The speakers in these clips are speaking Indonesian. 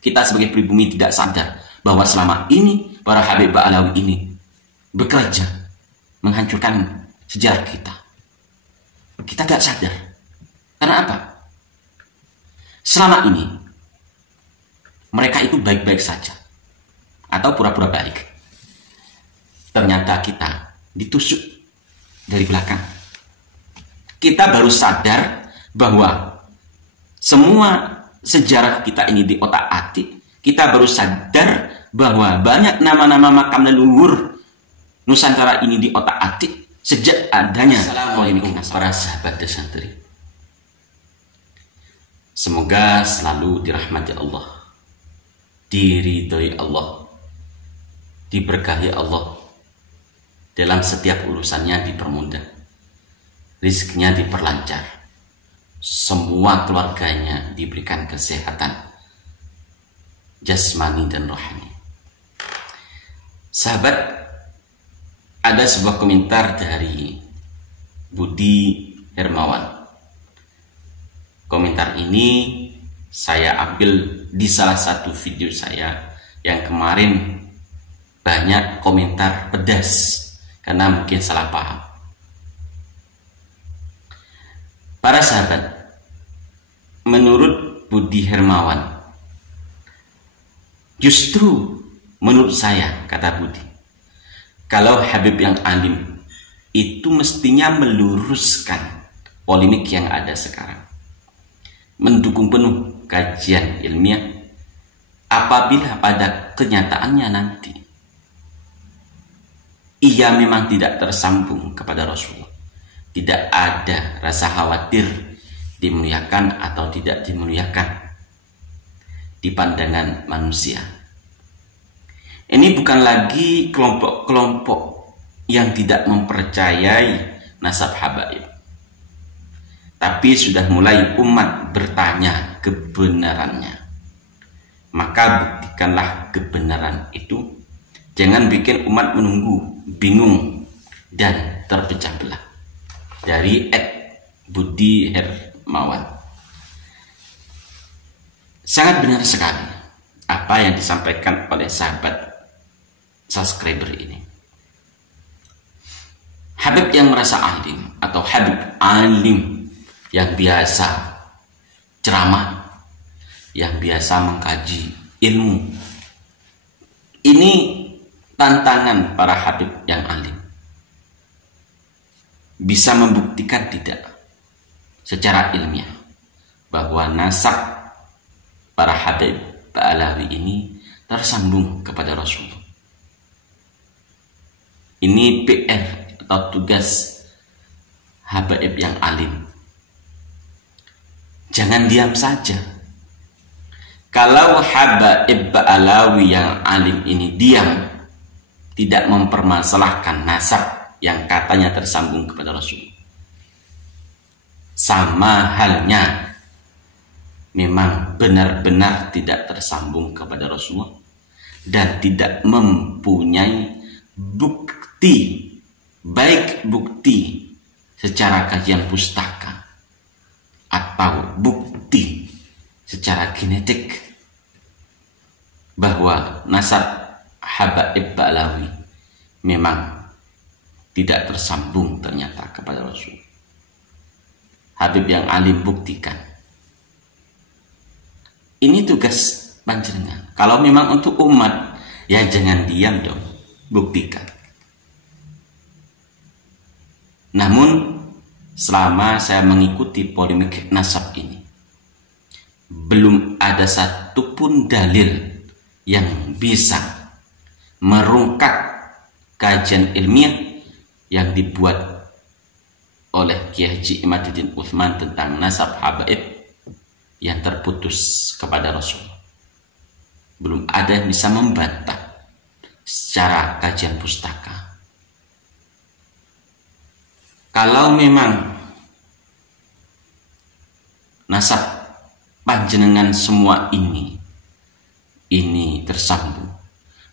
kita sebagai pribumi tidak sadar bahwa selama ini para Habib Ba'alawi ini bekerja menghancurkan sejarah kita. Kita tidak sadar. Karena apa? Selama ini mereka itu baik-baik saja atau pura-pura baik. Ternyata kita ditusuk dari belakang. Kita baru sadar bahwa semua sejarah kita ini di otak-atik. Kita baru sadar bahwa banyak nama-nama makam leluhur Nusantara ini di otak-atik sejak adanya polemik para sahabat santri. Semoga selalu dirahmati Allah, diridhoi Allah, diberkahi Allah, dalam setiap urusannya dipermudah, rizkinya diperlancar, semua keluarganya diberikan kesehatan jasmani dan rohani. Sahabat, ada sebuah komentar dari Budi Hermawan. Komentar ini saya ambil di salah satu video saya yang kemarin banyak komentar pedas karena mungkin salah paham. Para sahabat, menurut Budi Hermawan, justru menurut saya, kata Budi, kalau Habib yang alim itu mestinya meluruskan polemik yang ada sekarang, mendukung penuh kajian ilmiah apabila pada kenyataannya nanti ia memang tidak tersambung kepada Rasulullah, tidak ada rasa khawatir dimuliakan atau tidak dimuliakan di pandangan manusia. Ini bukan lagi kelompok-kelompok yang tidak mempercayai nasab habaib, tapi sudah mulai umat bertanya kebenarannya. Maka buktikanlah kebenaran itu. Jangan bikin umat menunggu, bingung, dan terpecah belah. Dari Budi Hermawan. Sangat benar sekali apa yang disampaikan oleh sahabat subscriber ini. Habib yang merasa alim atau Habib alim yang biasa ceramah, yang biasa mengkaji ilmu, ini tantangan para Habib yang alim. Bisa membuktikan tidak secara ilmiah bahwa nasab para Habib Ba'alawi ini tersambung kepada Rasulullah. Ini PR atau tugas Habaib yang alim. Jangan diam saja. Kalau Habaib Ba'alawi yang alim ini diam, tidak mempermasalahkan nasab yang katanya tersambung kepada Rasul, sama halnya memang benar-benar tidak tersambung kepada Rasulullah dan tidak mempunyai bukti, baik bukti secara kajian pustaka atau bukti secara genetik bahwa nasab Habaib Ba'alawi memang tidak tersambung ternyata kepada Rasul. Habib yang alim buktikan. Ini tugas panjenengan. Kalau memang untuk umat, ya jangan diam dong, buktikan. Namun selama saya mengikuti polemik nasab ini, belum ada satupun dalil yang bisa merungkap kajian ilmiah yang dibuat oleh Kiai Haji Imaduddin Utsman tentang nasab habaib yang terputus kepada Rasul. Belum ada yang bisa membantah secara kajian pustaka. Kalau memang nasab panjenengan semua ini tersambung,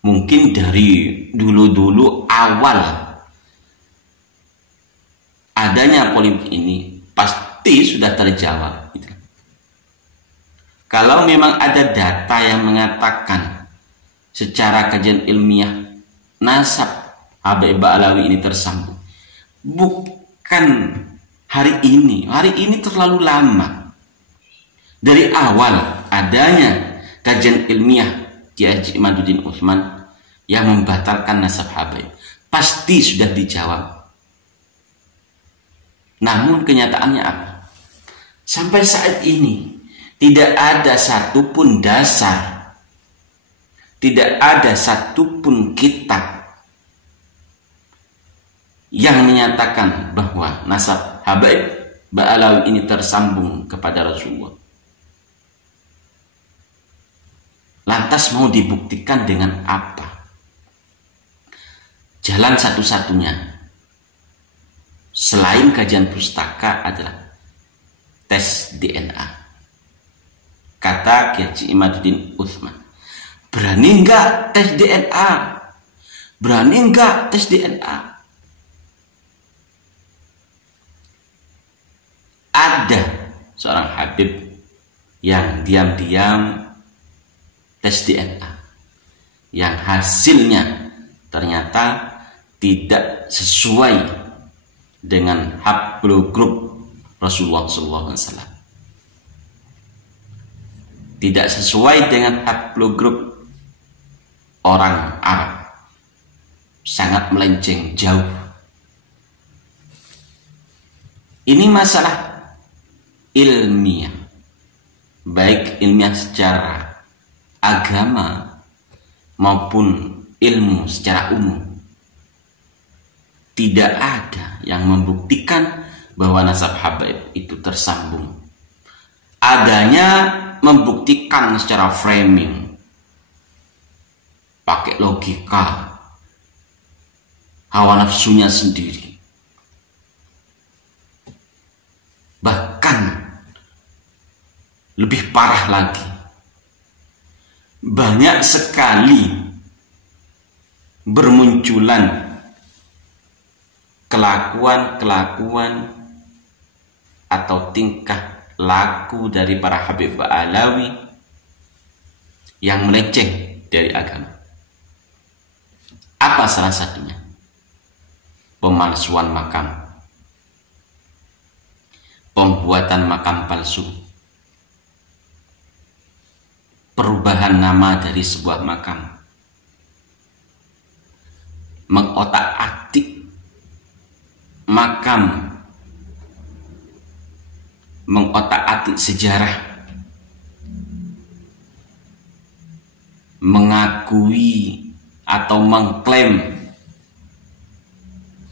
mungkin dari dulu-dulu awal adanya polemik ini pasti sudah terjawab gitu. Kalau memang ada data yang mengatakan secara kajian ilmiah nasab Habib Ba'alawi ini tersambung, bukan hari ini terlalu lama. Dari awal adanya kajian ilmiah Kiai Haji Imaduddin Utsman yang membatalkan nasab Habib, pasti sudah dijawab. Namun kenyataannya apa? Sampai saat ini tidak ada satupun dasar, tidak ada satupun kitab yang menyatakan bahwa nasab Habib Ba'alawi ini tersambung kepada Rasulullah. Lantas mau dibuktikan dengan apa? Jalan satu-satunya selain kajian pustaka adalah tes DNA. Kata Kiai Haji Imaduddin Utsman, berani enggak tes DNA? Berani enggak tes DNA? Ada seorang Habib yang diam-diam tes DNA, yang hasilnya ternyata tidak sesuai dengan haplogrup Rasulullah SAW. Tidak sesuai dengan haplogrup orang Arab, sangat melenceng jauh. Ini masalah ilmiah, baik ilmiah secara agama maupun ilmu secara umum. Tidak ada yang membuktikan bahwa nasab Habib itu tersambung. Adanya membuktikan secara framing, pakai logika, hawa nafsunya sendiri. Bahkan lebih parah lagi, banyak sekali bermunculan kelakuan atau tingkah laku dari para Habib Ba'alawi yang melenceng dari agama. Apa salah satunya? Pemalsuan makam, pembuatan makam palsu, perubahan nama dari sebuah makam, mengotak-atik makam, mengotak-atik sejarah, mengakui atau mengklaim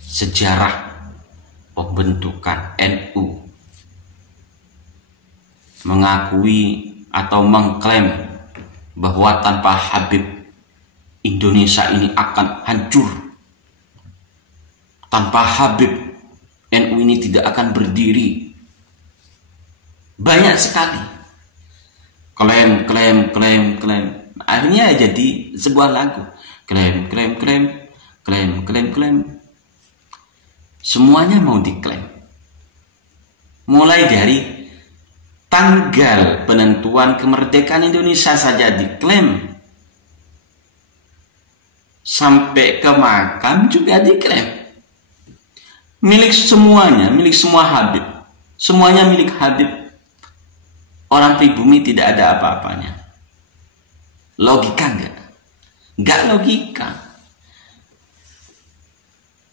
sejarah pembentukan NU, mengakui atau mengklaim bahwa tanpa Habib Indonesia ini akan hancur, tanpa Habib NU ini tidak akan berdiri. Banyak sekali klaim. Akhirnya jadi sebuah lagu, klaim. Semuanya mau diklaim. Mulai dari tanggal penentuan kemerdekaan Indonesia saja diklaim, sampai ke makam juga diklaim. Milik semuanya, milik semua Habib, semuanya milik Habib. Orang pribumi tidak ada apa-apanya. Logika enggak? Enggak logika.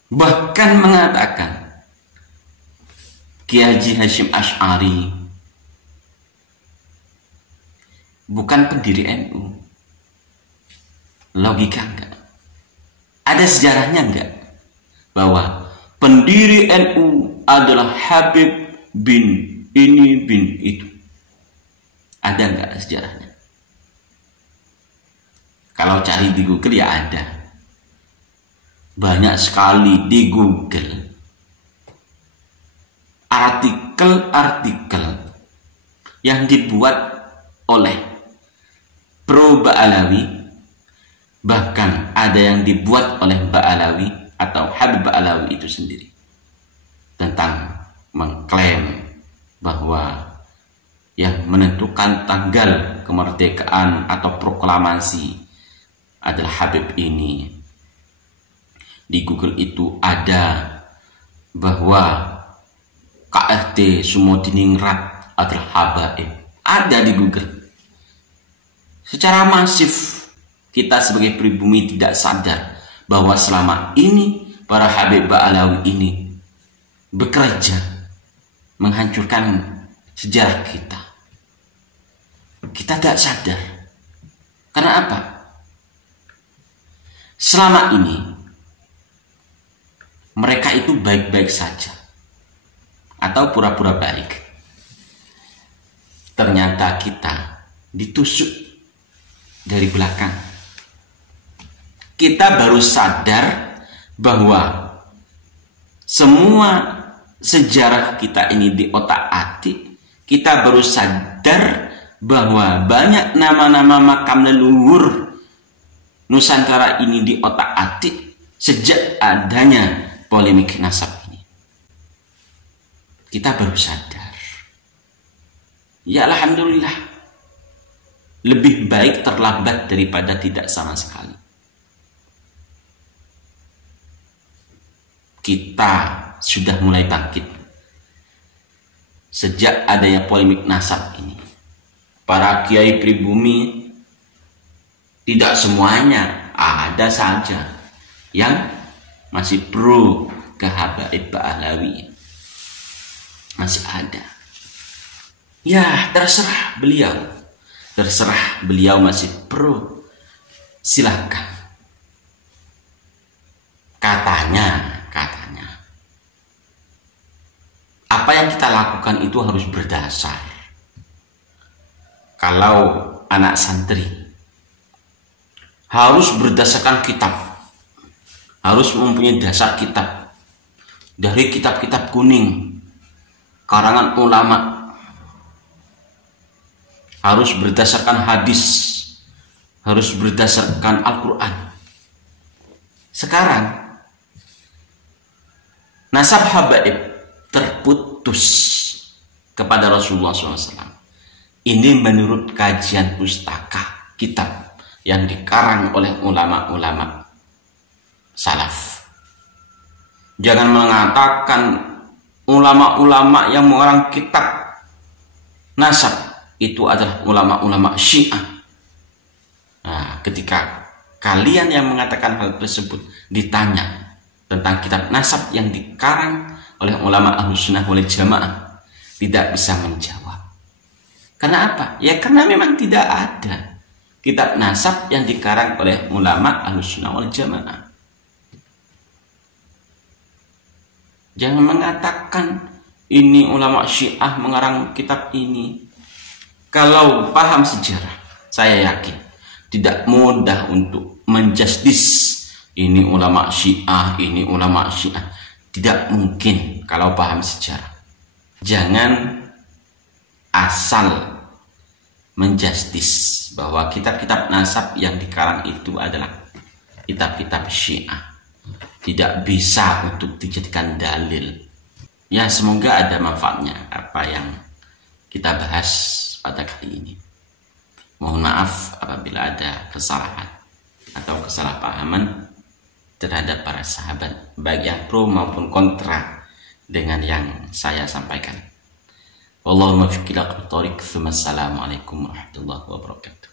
Bahkan mengatakan Kiai Haji Hasyim Asy'ari bukan pendiri NU. Logika enggak? Ada sejarahnya enggak? Bahwa pendiri NU adalah Habib bin ini bin itu. Ada enggak sejarahnya? Kalau cari di Google ya ada. Banyak sekali di Google artikel-artikel yang dibuat oleh pro Ba'alawi, bahkan ada yang dibuat oleh Ba'alawi atau Habib Ba'alawi itu sendiri, tentang mengklaim bahwa yang menentukan tanggal kemerdekaan atau proklamasi adalah Habib ini. Di Google itu ada bahwa KRT Sumodiningrat adalah habaib. Ada di Google. Secara masif kita sebagai pribumi tidak sadar bahwa selama ini para Habib Ba'alawi ini bekerja menghancurkan sejarah kita. Kita tidak sadar. Karena apa? Selama ini mereka itu baik-baik saja atau pura-pura baik. Ternyata kita ditusuk dari belakang. Kita baru sadar bahwa semua sejarah kita ini diotak-atik. Kita baru sadar bahwa banyak nama-nama makam leluhur Nusantara ini diotak-atik sejak adanya polemik nasab ini. Kita baru sadar. Ya alhamdulillah. Lebih baik terlambat daripada tidak sama sekali. Kita sudah mulai bangkit. Sejak adanya polemik nasab ini. Para kiai pribumi tidak semuanya, ada saja yang masih pro ke Habaib Ba'alawi. Masih ada. Ya, terserah beliau. Terserah beliau masih pro. Silakan. Katanya. Apa yang kita lakukan itu harus berdasar. Kalau anak santri harus berdasarkan kitab. Harus mempunyai dasar kitab. Dari kitab-kitab kuning. Karangan ulama. Harus berdasarkan hadis. Harus berdasarkan Al-Quran. Sekarang nasab habaib terputus kepada Rasulullah SAW. Ini menurut kajian pustaka kitab yang dikarang oleh ulama-ulama salaf. Jangan mengatakan ulama-ulama yang mengarang kitab nasab itu adalah ulama-ulama Syiah. Nah, ketika kalian yang mengatakan hal tersebut ditanya tentang kitab nasab yang dikarang oleh ulama Ahlussunnah wal Jamaah, tidak bisa menjawab. Karena apa? Ya karena memang tidak ada kitab nasab yang dikarang oleh ulama Ahlussunnah wal Jamaah. Jangan mengatakan ini ulama Syiah mengarang kitab ini. Kalau paham sejarah, saya yakin tidak mudah untuk menjustis ini ulama Syiah, ini ulama Syiah. Tidak mungkin kalau paham sejarah. Jangan asal menjustis bahwa kitab-kitab nasab yang dikarang itu adalah kitab-kitab Syiah. Tidak bisa untuk dijadikan dalil. Ya, semoga ada manfaatnya apa yang kita bahas pada kali ini. Mohon maaf apabila ada kesalahan atau kesalahpahaman terhadap para sahabat, baik yang pro maupun kontra dengan yang saya sampaikan. Wallahumma fiqh ila qutariq. Assalamualaikum warahmatullahi wabarakatuh.